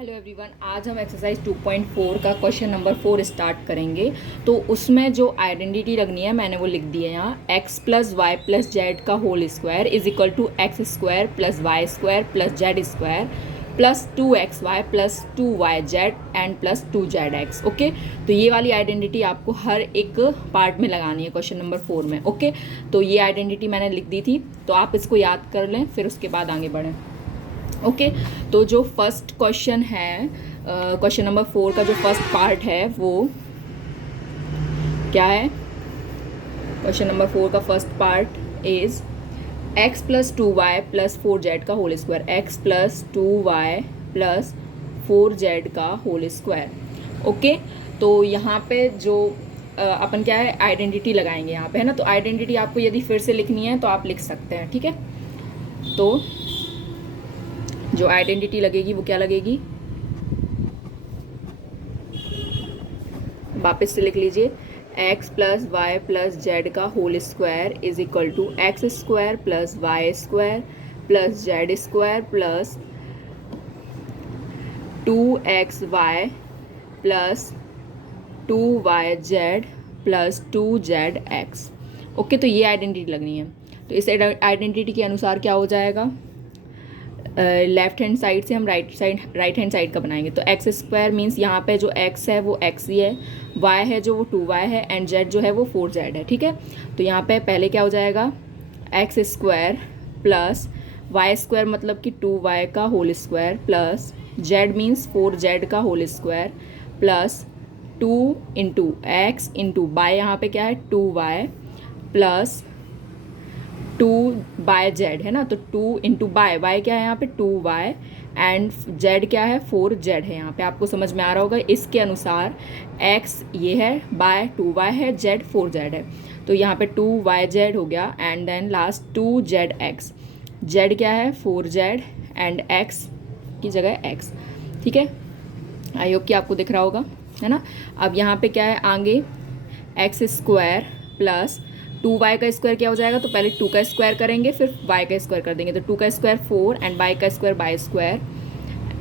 Hello everyone, आज हम exercise 2.4 का क्वेश्चन नंबर 4 स्टार्ट करेंगे। तो उसमें जो आइडेंटिटी लगनी है मैंने वो लिख दी है यहाँ। x plus Y plus Z का whole square is equal to X square plus Y square plus Z square plus 2xy plus 2yz and plus 2zx। Okay, तो ये वाली आइडेंटिटी आपको हर एक पार्ट में लगानी है क्वेश्चन नंबर 4 में। ओके, तो ये आइडेंटिटी मैंने लिख दी थी, तो आप इसको याद कर लें, फिर उसके बाद आगे बढ़ें। ओके, तो जो फर्स्ट क्वेश्चन है, क्वेश्चन नंबर 4 का जो फर्स्ट पार्ट है वो क्या है? क्वेश्चन नंबर 4 का first part is x plus 2y plus 4z का whole square. x plus 2y plus 4z का होल स्क्वायर। ओके, तो यहाँ पे जो अपन क्या है आइडेंटिटी लगाएंगे यहाँ पे, है ना। तो आइडेंटिटी आपको यदि फिर से लिखनी है तो आप लिख सकते हैं, ठीक है। तो जो आइडेंटिटी लगेगी वो क्या लगेगी, वापस से लिख लीजिए। x plus Y plus Z का whole square is equal to X square plus Y square plus Z square plus 2xy plus 2yz plus 2zx। Okay, तो ये आइडेंटिटी लगनी है। तो इस आइडेंटिटी के अनुसार क्या हो जाएगा, लेफ्ट हैंड साइड से हम राइट हैंड साइड का बनाएंगे। तो एक्स स्क्वायर मीन्स यहाँ पे जो x है वो x ही है, y है जो वो 2y है, एंड z जो है वो 4z है, ठीक है। तो यहाँ पे पहले क्या हो जाएगा, x square plus Y square मतलब कि 2y का whole square plus z means 4z का whole square plus 2 into x into by, यहाँ पे क्या है 2y प्लस 2/z है ना। तो 2 इंटू बाय क्या है यहाँ पे 2y एंड z क्या है 4z है। यहाँ पे आपको समझ में आ रहा होगा, इसके अनुसार x ये है, बाय 2y है, z 4z है। तो यहाँ पे 2yz हो गया and then last 2zx। z क्या है 4z एंड x की जगह x, ठीक है। आई होप कि आपको दिख रहा होगा, है ना। अब यहाँ पे क्या है आगे, एक्स स्क्वायर प्लस 2y का स्क्वायर क्या हो जाएगा, तो पहले 2 का स्क्वायर करेंगे फिर y का स्क्वायर कर देंगे। तो 2 का स्क्वायर 4 एंड y का square y square,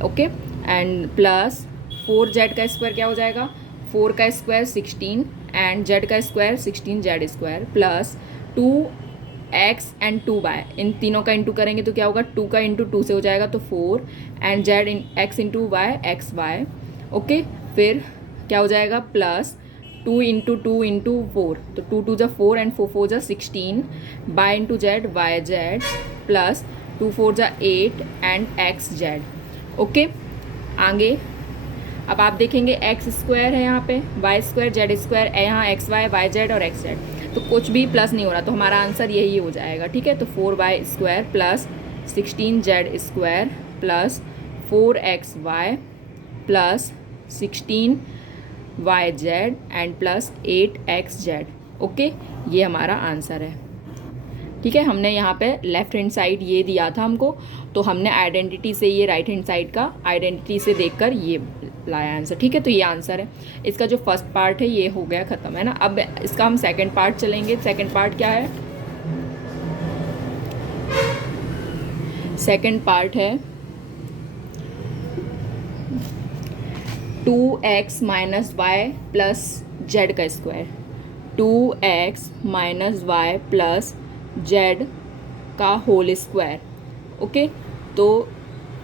okay, and plus 4z का स्क्वायर क्या हो जाएगा, 4 का स्क्वायर 16 एंड z का square 16z square plus 2x and 2y, इन तीनों का इंटू करेंगे तो क्या होगा, 2 का इंटू 2 से हो जाएगा तो 4 and z x into y x y. Okay, फिर क्या हो जाएगा प्लस 2 इंटू 2 इंटू 4, तो 2 2 जा 4 एंड 4 4 जा 16 y into z y z plus 2 4 जा 8 एंड एक्स जेड। ओके, आगे अब आप देखेंगे एक्स स्क्वायर है यहाँ पे, वाई स्क्वायर जेड स्क्वायर है यहाँ, एक्स वाई वाई जेड और एक्स जेड, तो कुछ भी प्लस नहीं हो रहा, तो हमारा आंसर यही हो जाएगा, ठीक है। तो 4y square plus 16z square plus 4xy plus 16yz and plus 8xz। Okay, ये हमारा आंसर है, ठीक है। हमने यहाँ पे लेफ्ट हैंड साइड ये दिया था हमको, तो हमने आइडेंटिटी से ये राइट हैंड साइड का आइडेंटिटी से देखकर ये लाया आंसर, ठीक है। तो ये आंसर है इसका। जो फर्स्ट पार्ट है ये हो गया ख़त्म, है ना। अब इसका हम सेकंड पार्ट चलेंगे। सेकंड पार्ट क्या है, सेकंड पार्ट है 2x minus Y plus Z का square, 2x minus Y plus Z का होल स्क्वायर। ओके, तो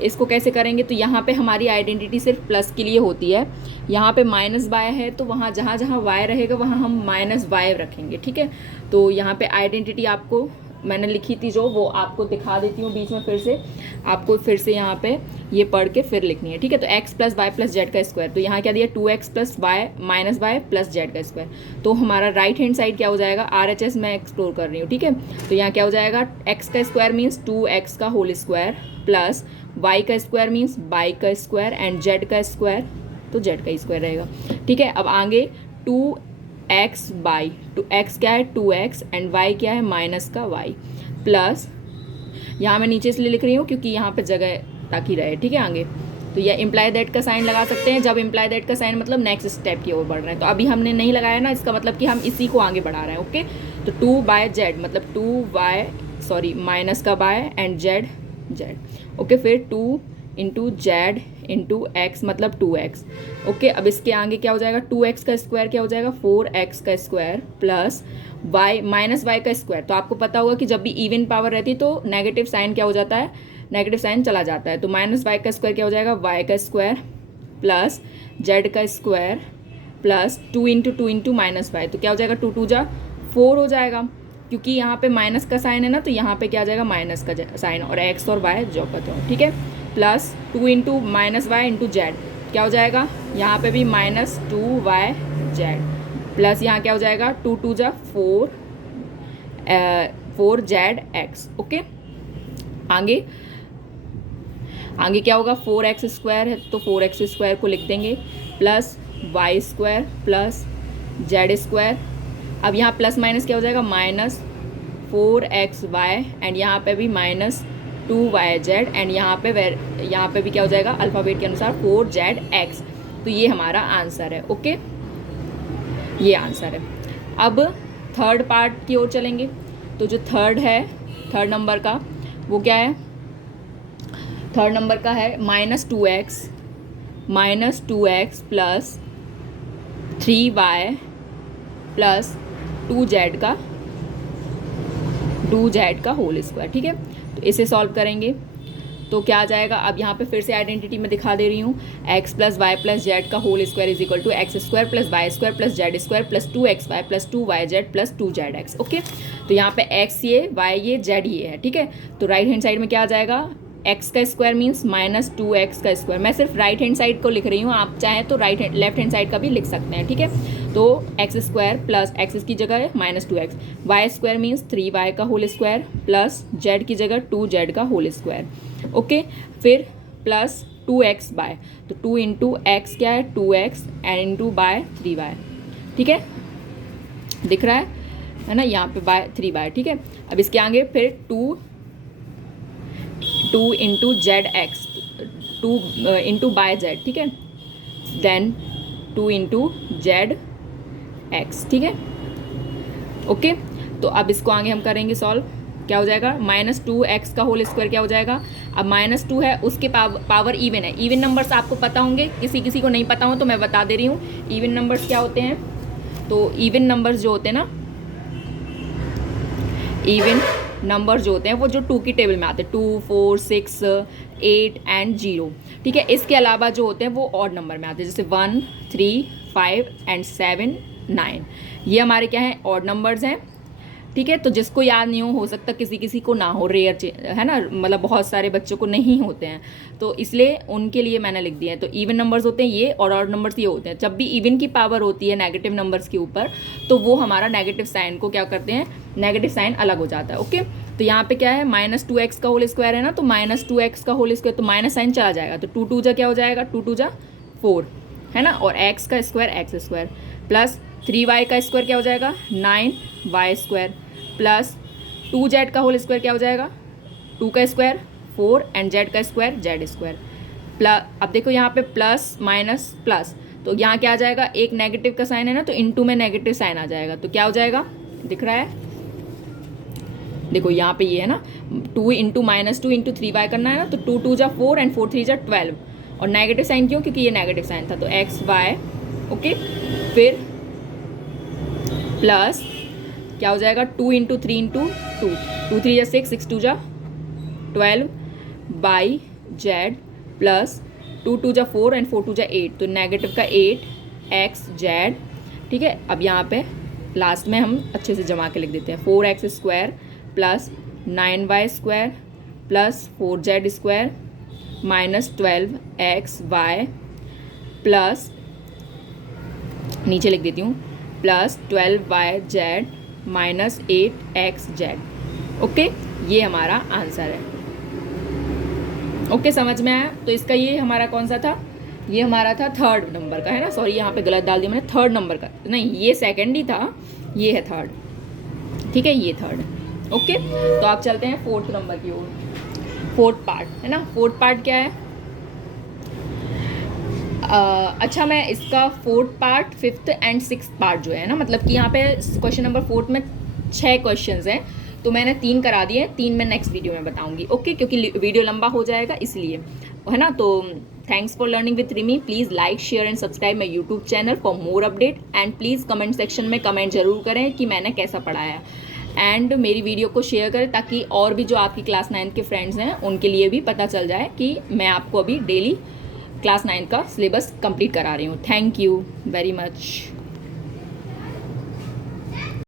इसको कैसे करेंगे, तो यहाँ पे हमारी आइडेंटिटी सिर्फ प्लस के लिए होती है। यहाँ पे माइनस वाई है तो वहाँ जहाँ जहाँ वाई रहेगा वहाँ हम माइनस वाई रखेंगे, ठीक है। तो यहाँ पे आइडेंटिटी आपको मैंने लिखी थी जो, वो आपको दिखा देती हूँ बीच में, फिर से आपको फिर से यहाँ पे ये पढ़ के फिर लिखनी है, ठीक है। तो x plus Y plus Z का स्क्वायर, तो यहाँ क्या दिया 2x plus y minus Y plus Z का स्क्वायर। तो हमारा राइट हैंड साइड क्या हो जाएगा, RHS मैं एक्सप्लोर कर रही हूँ, ठीक है। तो यहाँ क्या हो जाएगा, x का स्क्वायर मीन्स 2x का होल स्क्वायर प्लस y का स्क्वायर मीन्स y का स्क्वायर एंड z का स्क्वायर, तो z का स्क्वायर रहेगा, ठीक है। अब आगे 2x बाई 2x क्या है 2x एंड y क्या है माइनस का y प्लस, यहाँ मैं नीचे इसलिए लिख रही हूँ क्योंकि यहाँ पे जगह ताकि रहे, ठीक है। आगे तो यह इम्प्लाई दैट का साइन लगा सकते हैं, जब इम्प्लाई दैट का साइन मतलब नेक्स्ट स्टेप की ओर बढ़ रहे हैं। तो अभी हमने नहीं लगाया ना, इसका मतलब कि हम इसी को आगे बढ़ा रहे हैं। ओके, तो 2/z मतलब 2y माइनस का बाय एंड z। ओके, फिर 2 इंटू जेड इंटू एक्स मतलब 2x। ओके, अब इसके आगे क्या हो जाएगा, 2x का स्क्वायर क्या हो जाएगा 4x का square plus y minus y का स्क्वायर। तो आपको पता होगा कि जब भी इवन पावर रहती है तो नेगेटिव साइन क्या हो जाता है, नेगेटिव साइन चला जाता है। तो माइनस वाई का स्क्वायर क्या हो जाएगा, y का स्क्वायर प्लस z का square plus 2 into minus y. तो क्या हो जाएगा, 2 2 जा 4 हो जाएगा, क्योंकि यहाँ पे माइनस का साइन है ना, तो यहाँ पे क्या आ जाएगा माइनस का साइन, और x और y जो पता हो, ठीक है। Plus 2 into minus y into z क्या हो जाएगा, यहाँ पे भी माइनस 2y जेड प्लस यहाँ क्या हो जाएगा 2 2 जा 4 जेड एक्स। ओके, आगे क्या होगा, 4x स्क्वायर है तो 4x स्क्वायर को लिख देंगे plus Y square plus Z square. अब यहाँ प्लस माइनस क्या हो जाएगा, माइनस 4xy एंड यहाँ पे भी माइनस 2yz एंड यहाँ पे भी क्या हो जाएगा अल्फ़ाबेट के अनुसार 4zx। तो ये हमारा आंसर है। ओके, ये आंसर है। अब थर्ड पार्ट की ओर चलेंगे। तो जो थर्ड है, थर्ड नंबर का वो क्या है, थर्ड नंबर का है -2x plus 3y plus 2z का होल स्क्वायर। ठीक है, तो इसे सॉल्व करेंगे तो क्या आ जाएगा, अब यहाँ पे फिर से आइडेंटिटी में दिखा दे रही हूँ, x plus Y plus Z का whole square is equal to X square plus Y square plus Z square plus 2xy plus 2yz plus 2zx। Okay, तो यहाँ पे x ये, y ये, z ये है। ठीक है, तो राइट हैंड साइड में क्या आ जाएगा, x का स्क्वायर मीन्स -2x का स्क्वायर। मैं सिर्फ राइट हैंड साइड को लिख रही हूँ, आप चाहें तो लेफ्ट हैंड साइड का भी लिख सकते हैं। ठीक है, तो एक्स स्क्वायर प्लस एक्स की जगह है -2x, Y square means 3y का होल स्क्वायर प्लस जेड की जगह 2z का होल स्क्वायर। ओके, फिर प्लस 2x बाय, तो 2 इंटू एक्स क्या है 2x and into bye 3y। ठीक है, दिख रहा है ना यहाँ पे बाय 3y। ठीक है, अब इसके आगे फिर 2 into z x, 2 into y z. ठीक है, देन 2 इंटू जेड एक्स। ठीक है, ओके, तो अब इसको आगे हम करेंगे सॉल्व। क्या हो जाएगा, -2x का होल स्क्वायर क्या हो जाएगा, अब -2 है उसके पावर इवन है। इवन नंबर्स आपको पता होंगे, किसी को नहीं पता हो तो मैं बता दे रही हूँ। इवन नंबर्स क्या होते हैं, तो इवन नंबर्स जो होते हैं ना, इवन नंबर जो होते हैं वो जो 2 की टेबल में आते हैं, 2 4 6 8 एंड 0। ठीक है, इसके अलावा जो होते हैं वो ऑड नंबर में आते हैं, जैसे 1 3 5 एंड 7 9। ये हमारे क्या हैं, ऑड नंबर्स हैं। ठीक है, तो जिसको याद नहीं हो सकता किसी को ना हो, रेयर है ना, मतलब बहुत सारे बच्चों को नहीं होते हैं, तो इसलिए उनके लिए मैंने लिख दिया है। तो इवन नंबर्स होते हैं ये, और ऑड नंबर्स ये होते हैं। जब भी इवन की पावर होती है नेगेटिव नंबर्स के ऊपर, तो वो हमारा नेगेटिव साइन को क्या करते हैं, नेगेटिव साइन अलग हो जाता है। ओके, तो यहाँ पे क्या है, -2x का होल स्क्वायर है ना, तो -2x का होल स्क्वायर, तो माइनस साइन चला जाएगा, तो 2 2 जा क्या हो जाएगा, 2 2 जा 4 है ना, और x का square x square plus 3y का स्क्वायर क्या हो जाएगा 9y स्क्वायर प्लस 2z का होल स्क्वायर क्या हो जाएगा 2 का स्क्वायर 4 एंड z का स्क्वायर z स्क्वायर प्लस। अब देखो यहाँ पे प्लस माइनस प्लस, तो यहाँ क्या आ जाएगा, एक नेगेटिव का साइन है ना, तो इनटू में नेगेटिव साइन आ जाएगा, तो क्या हो जाएगा, दिख रहा है, देखो यहाँ पे ये है ना, 2 इंटू -2 इंटू 3y करना है ना, तो 2 2 जा 4 एंड 4 3 जा 12, और नेगेटिव साइन क्यों, क्योंकि ये नेगेटिव साइन था, तो xy। ओके, फिर प्लस क्या हो जाएगा, 2 इंटू 3 इंटू 2, 2 3 जा 6 6 2 जा 12 बाई जेड प्लस 2 2 जा 4 एंड 4 2 जा 8, तो नेगेटिव का 8 एक्स जेड। ठीक है, अब यहाँ पे लास्ट में हम अच्छे से जमा के लिख देते हैं, 4x square plus 9y square plus 4z square minus 12xy plus, नीचे लिख देती हूँ, plus 12yz minus 8xz। Okay, ये हमारा आंसर है। ओके, समझ में आया। तो इसका ये हमारा कौन सा था, ये हमारा था थर्ड नंबर का, है ना, सॉरी यहाँ पे गलत डाल दिया मैंने, थर्ड नंबर का नहीं, ये सेकंड ही था, ये है थर्ड। ठीक है, ये थर्ड है। ओके, तो आप चलते हैं फोर्थ नंबर की ओर, फोर्थ पार्ट, है ना। फोर्थ पार्ट क्या है, अच्छा, मैं इसका fourth part, fifth and sixth part जो है ना, मतलब कि यहाँ पे क्वेश्चन नंबर फोर्थ में 6 क्वेश्चंस हैं, तो मैंने 3 करा दिए, 3 मैं नेक्स्ट वीडियो में बताऊंगी। ओके, क्योंकि वीडियो लंबा हो जाएगा इसलिए, है ना। तो thanks for learning with Rimi. Please like share and subscribe my YouTube channel for more update and please comment section में कमेंट जरूर करें कि मैंने कैसा पढ़ाया एंड मेरी वीडियो को शेयर करें ताकि और भी जो आपकी क्लास 9 के फ्रेंड्स हैं उनके लिए भी पता चल जाए कि मैं आपको अभी डेली क्लास 9 का सिलेबस कंप्लीट करा रही हूँ। Thank you very much.